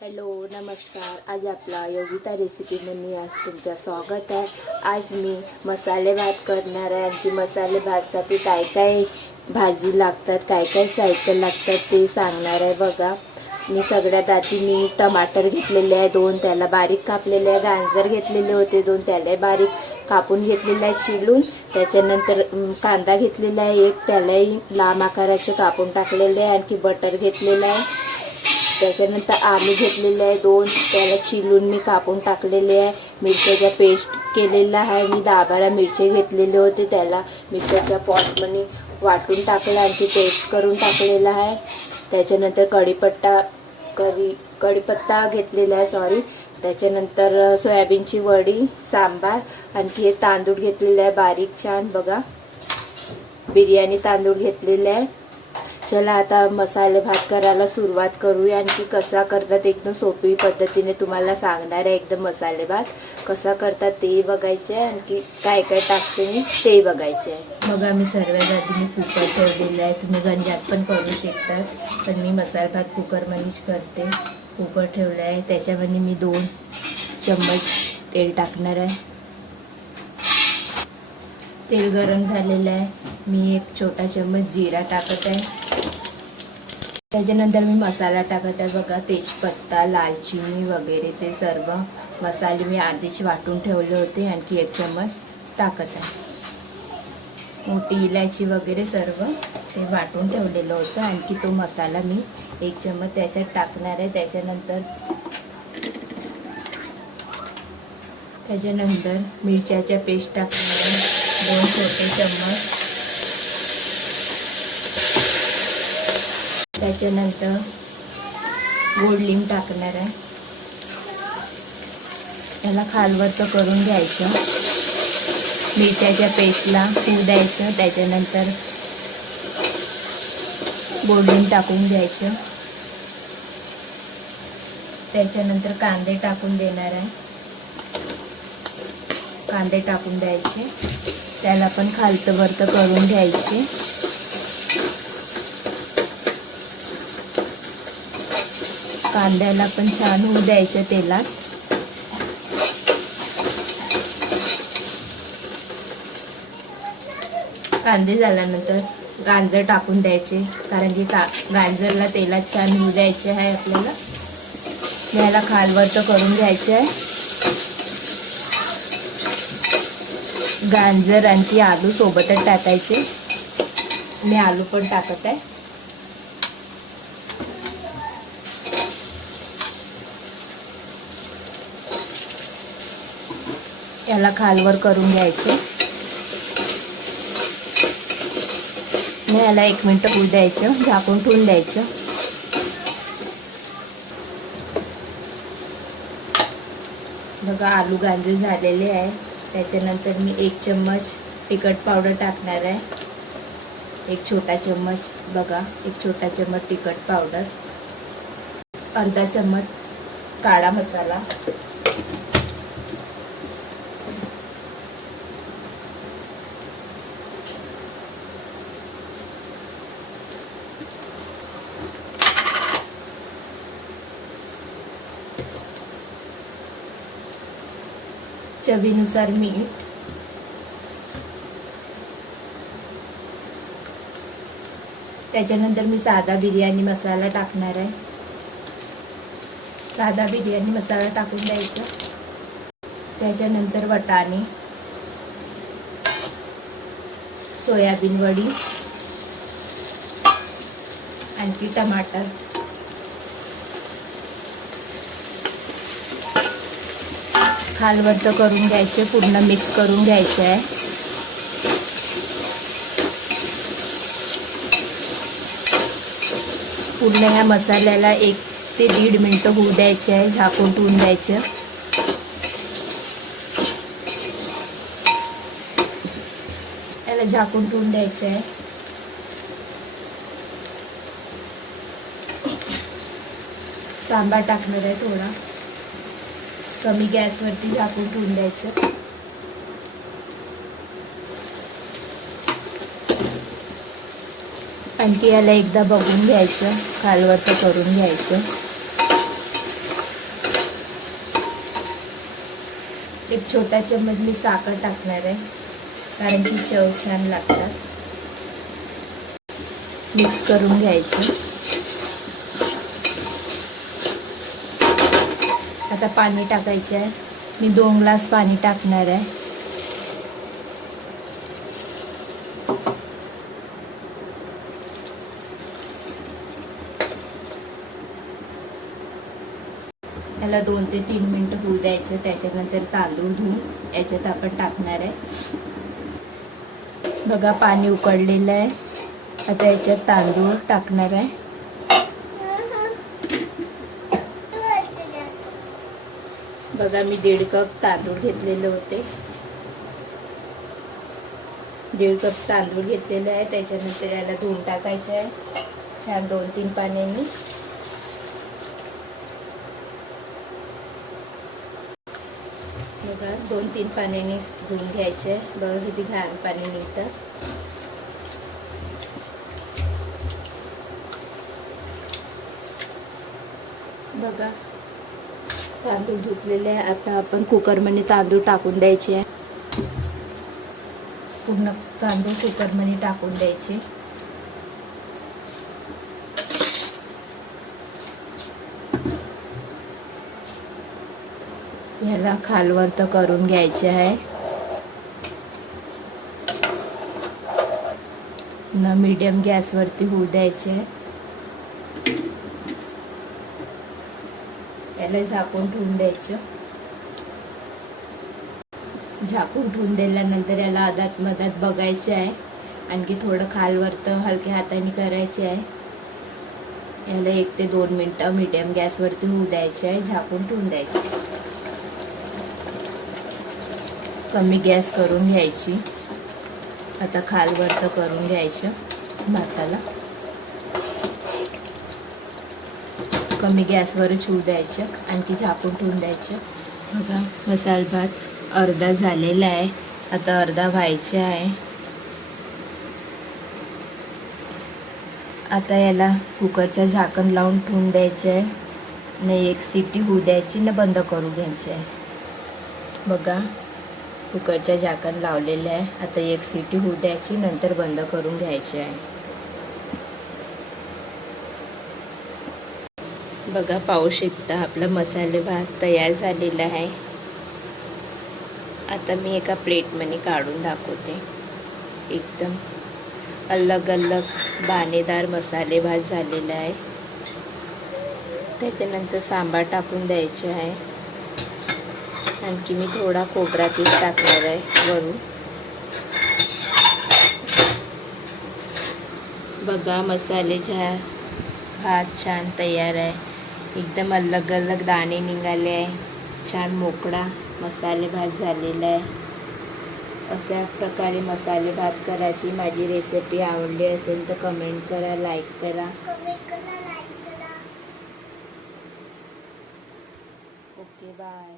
Hello नमस्कार। आज आपला योगिता रेसिपीमध्ये आज तुमचं स्वागत आहे। आज मी मसाले भात करणार आहे आणि मसाले भातसाठी काय काय भाजी लागतात, काय काय साहित्य लागतात ते सांगणार आहे। बघा, मी सगळ्यात आधी मी टमाटर घेतलेले आहे 2, त्याला बारीक कापलेले आहे। गाजर घेतलेले होते 2, त्याला बारीक कापून घेतलेले आहे चिरून। त्याच्यानंतर कांदा घेतलेला आहे 1, त्यालाही लांब आकाराचे कापून टाकलेले आहे। आणखी बटर घेतलेलं आहे। त्याच्यानंतर आलू घेतलेले आहे 2, त्याला चिरून मी कापून टाकलेले आहे। मिरच्याचा पेस्ट केलेला आहे। मी 10-12 मिरचे घेतलेले होते, त्याला मिक्सरच्या पॉटमध्ये वाटून टाकलं आणखी पेस्ट करून टाकलेला आहे। त्याच्यानंतर कढीपत्ता घेतलेला आहे त्याच्यानंतर सोयाबीनची वडी, सांबार, आणखी हे तांदूळ घेतलेले आहे बारीक छान। बघा, बिर्याणी तांदूळ घेतलेले आहे। चला आता मसाले भात करायला सुरुवात करूया। आणखी कसा करतात एकदम सोपी पद्धतीने तुम्हाला सांगणार आहे। एकदम मसाले भात कसा करतात ते बघायचे आहे, आणखी काय काय टाकते मी ते बघायचे आहे। बघा, मी सर्वात आधी मी कुकर ठेवलेला आहे। तुम्ही गंजात पण करू शकता, पण मी मसाले भात कुकरमध्येच करते। कुकर ठेवला आहे, त्याच्यामध्ये मी 2 चम्मच तेल टाकणार आहे। तेल गरम झालेलं आहे, मी 1 छोटा चम्मच जिरा टाकत आहे। त्याच्यानंतर मी मसाला टाकत आहे। बघा, तेजपत्ता, लालचिनी वगैरे ते सर्व मसाले मी आधीच वाटून ठेवले होते। आणखी 1 चम्मच टाकत आहे। मोठी इलायची वगैरे सर्व ते वाटून ठेवलेलं होतं। आणखी तो मसाला मी 1 चम्मच त्याच्यात टाकणार आहे। त्याच्यानंतर मिरच्याच्या पेस्ट टाकणार आहे 2 छोटे चम्मच। त्याच्यानंतर गोड लिंब टाकणार आहे। याला खालवरचं करून घ्यायचं, मिरच्याच्या पेस्टला होऊ द्यायचं। त्याच्यानंतर गोड लिंब टाकून घ्यायचं। त्याच्यानंतर कांदे टाकून देणार आहे, कांदे टाकून द्यायचे। त्याला पण खालतं वरतं करून घ्यायचे। कांद्याला पण छान होऊ द्यायचं तेलात। कांदे झाल्यानंतर गाजर टाकून द्यायचे, कारण की गाजरला तेलात छान होऊ द्यायचे आहे आपल्याला। याला खालवरचं करून घ्यायचं आहे। गाजर आणखी आलू सोबतच टाकायचे, मी आलू पण टाकत आहे। याला खालवर करून घ्यायचे। याला 1 मिनिट होऊ द्यायचं, झाकून ठेवून द्यायचं। बघा, आलू गाजर झालेले आहे। त्याच्यानंतर मी 1 चम्मच तिखट पावडर टाकणार आहे, 1 छोटा चम्मच। बघा, 1 छोटा चम्मच तिखट पावडर, अर्धा चम्मच काळा मसाला, चवीनुसार मीठ, त्याच्यानंतर मी साधा बिर्याणी मसाला टाकणार आहे। साधा बिर्याणी मसाला टाकून द्यायचा। त्याच्यानंतर वाटाणे, सोयाबीन वडी, आणखी टमाटर, खालवरचं करून घ्यायचे, पूर्ण मिक्स करून घ्यायचे आहे। पूर्ण ह्या मसाल्याला 1 ते 1.5 मिनिट होऊ द्यायचे आहे, झाकून ठेवून द्यायचं। याला झाकून ठेवून द्यायचं आहे। सांबार टाकणार आहे थोडा, कमी गॅसवरती झाकून ठेवून द्यायचं। आणखी याला एकदा बघून घ्यायचं, खालवरचं करून घ्यायचं। एक छोटा चम्मच मी साखर टाकणार आहे, कारण की चव छान लागतात. मिक्स करून घ्यायचं. आता पाणी टाकायचे आहे. मी 2 ग्लास पाणी टाकणार आहे. याला 2 ते 3 मिनिटं होऊ द्यायचं. त्याच्यानंतर तांदूळ धुवून याच्यात आपण टाकणार आहे. बघा पाणी उकळलेलं आहे. आता याच्यात तांदूळ टाकणार आहे. बघा मी 1.5 कप तांदूळ घेतलेले होते. 1.5 कप तांदूळ घेतलेले आहे. त्याच्यानंतर याला धुवून टाकायचं आहे छान 2-3 पाण्याने. बघा 2-3 पाण्याने धुवून घ्यायचे आहे. बघा किती घाण पाणी निघतं. बघा तांदूळ धुतलेले आहे. आता आपण कुकरमध्ये तांदूळ टाकून द्यायचे आहे. पूर्ण तांदूळ कुकरमध्ये टाकून द्यायचे. याला खालवर करून घ्यायचे आहे. मीडियम गॅसवरती होऊ द्यायचे. याला झाकून ठेवून द्यायचं. झाकून ठेवून दिल्यानंतर याला अदात मधात बघायचे आहे. आणखी थोडं खालवर हलक्या हाताने करायचे आहे. याला 1 ते 2 मिनटं मीडियम गॅसवरती होऊ द्यायचे आहे. झाकून ठेवून द्यायचे. कमी गॅस करून घ्यायची. आता खालवर करून घ्यायचं भाताला. कमी गॅसवरच होऊ द्यायचं. आणखी झाकून ठेवून द्यायचं. बघा मसाला भात अर्धा झालेला आहे. आता अर्धा व्हायचा आहे. आता याला कुकरचं झाकण लावून ठेवून द्यायचं आहे. नाही 1 शिट्टी होऊ द्यायची ना बंद करून घ्यायचं आहे. बघा कुकरचं झाकण लावलेलं आहे. आता 1 शिट्टी होऊ द्यायची, नंतर बंद करून घ्यायची आहे. बघा पाहू शकता आपला मसाले भात तयार झालेला आहे. आता मी एका प्लेटमध्ये काढून दाखवते. एकदम अलग अलग दाणेदार मसाले भात झालेला आहे. त्याच्यानंतर सांबार टाकून द्यायचे आहे. आणखी मी थोडा खोबरा किस टाकणार आहे वरून. बघा मसालेचा भात छान तयार आहे. एकदम अलग अलग दाणे निघाले आहे. छान मोकळा मसाले भात झालेला आहे. अशा प्रकारे मसाले भात करायची. माझी रेसिपी आवडली असेल तर कमेंट करा, लाईक करा. Okay bye.